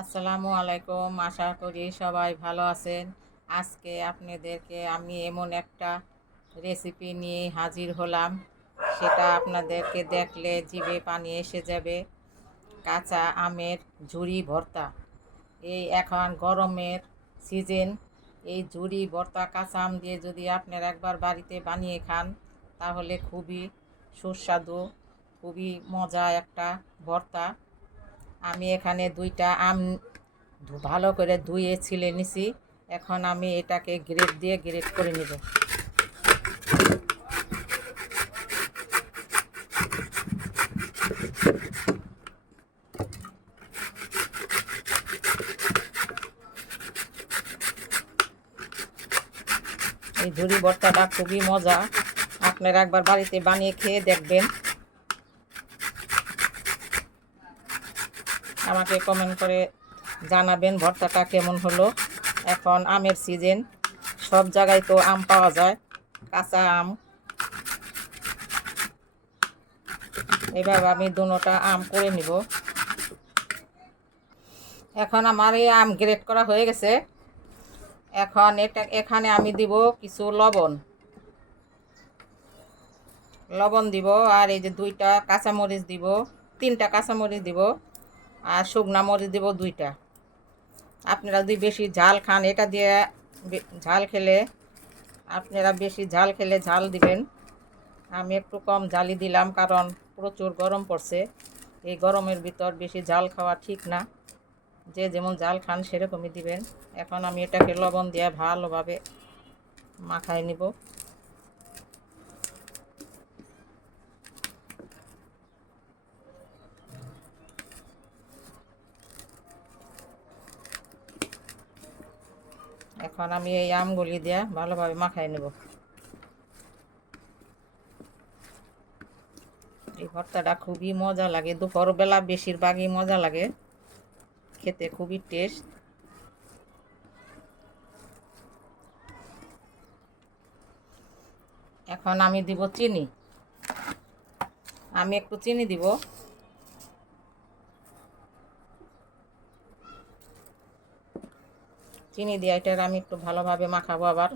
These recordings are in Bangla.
আসসালামু আলাইকুম। আশা করি সবাই ভালো আছেন। আজকে আপনাদেরকে আমি এমন একটা রেসিপি নিয়ে হাজির হলাম। সেটা আপনাদেরকে দেখলে জিভে পানি এসে যাবে। কাঁচা আমের ঝুড়ি ভর্তা। এই এখন গরমের সিজন এই ঝুড়ি ভর্তা, কাঁচা আম দিয়ে যদি আপনারা একবার বাড়িতে বানিয়ে খান, তাহলে খুবই সুস্বাদু, খুবই মজা একটা ভর্তা। আমি এখানে দুইটা আম ভালো করে ধুয়ে ছিলে নিছি। এখন আমি এটাকে গ্রেট দিয়ে গ্রেট করে নেব। এই ঝুড়ি ভর্তাটা খুবই মজা। আপনারা একবার বাড়িতে বানিয়ে খেয়ে দেখবেন। আমাকে কমেন্ট করে জানাবেন, ভর্তাটা কেমন হলো। এখন আমের সিজন সব জায়গায় তো আম পাওয়া যায়, কাঁচা আম। এভাবে আমি দুটা আম করে নিব। এখন আমার এই আম গ্রেট করা হয়ে গেছে। এখন এটা, এখানে আমি দিব কিছু লবণ। লবণ দিব, আর এই যে দুইটা কাঁচামরিচ দিব, তিনটা কাঁচামরিচ দিব। আর শুকনা মরিচ দেবো দুইটা। আপনারা যদি বেশি ঝাল খান, এটা দিয়ে ঝাল খেলে আপনারা বেশি ঝাল খেলে ঝাল দিবেন। আমি একটু কম ঝালি দিলাম কারণ প্রচুর গরম পড়ছে। এই গরমের ভিতর বেশি ঝাল খাওয়া ঠিক না। যে যেমন ঝাল খান সেরকমই দিবেন। এখন আমি এটাকে লবণ দিয়ে ভালোভাবে মাখায় নিব। এখন আমি এই আমগুলি দিয়ে ভালোভাবে মাখাই নেব। এই ভর্তাটা খুবই মজা লাগে। দুপুরবেলা বেশিরভাগই মজা লাগে। খেতে খুবই টেস্ট এখন আমি দিব চিনি। আমি একটু চিনি দিব। চিনি দিয়ে এটার আমি একটু ভালোভাবে মাখাবো আবার।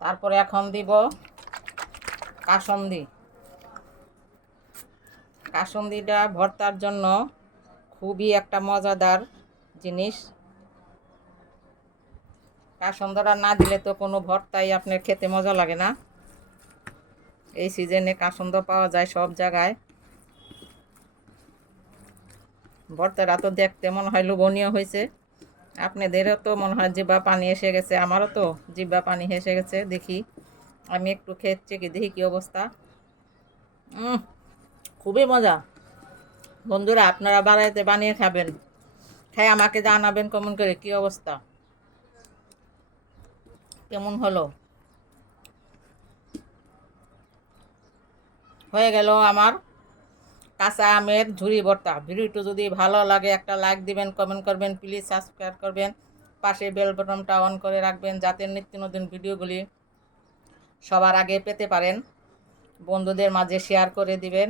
তারপরে এখন দিব কাসন্দি। কাসন্দিটা ভর্তার জন্য খুবই একটা মজাদার জিনিস। কাসন্দরা না দিলে তো কোনো ভর্তাই আপনার খেতে মজা লাগে না। এই সিজনে কাসন্দ পাওয়া যায় সব জায়গায়। ভর্তাটা তো দেখতে মনে হয় লোভনীয় হয়েছে। আপনাদেরও তো মনে হয় জিব্বা পানি এসে গেছে, আমারও তো জিব্বা পানি এসে গেছে, দেখি। আমি একটু খেয়েছি কি দেখি কী অবস্থা। খুবই মজা। বন্ধুরা, আপনারা বাড়াইতে বানিয়ে খাবেন। খাই, আমাকে জানাবেন কেমন করে কী অবস্থা। কেমন হলো? হয়ে গেল আমার কাঁচা আমের ঝুড়ি ভর্তা। ভিডিওটি যদি ভালো লাগে, একটা লাইক দিবেন, কমেন্ট করবেন, প্লিজ সাবস্ক্রাইব করবেন। পাশে বেল বাটনটা অন করে রাখবেন যাতে নিত্য নতুন ভিডিওগুলি সবার আগে পেতে পারেন। বন্ধুদের মাঝে শেয়ার করে দিবেন।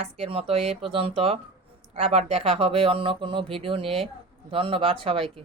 আজকের মতো এই পর্যন্ত। আবার দেখা হবে অন্য কোনো ভিডিও নিয়ে। ধন্যবাদ সবাইকে।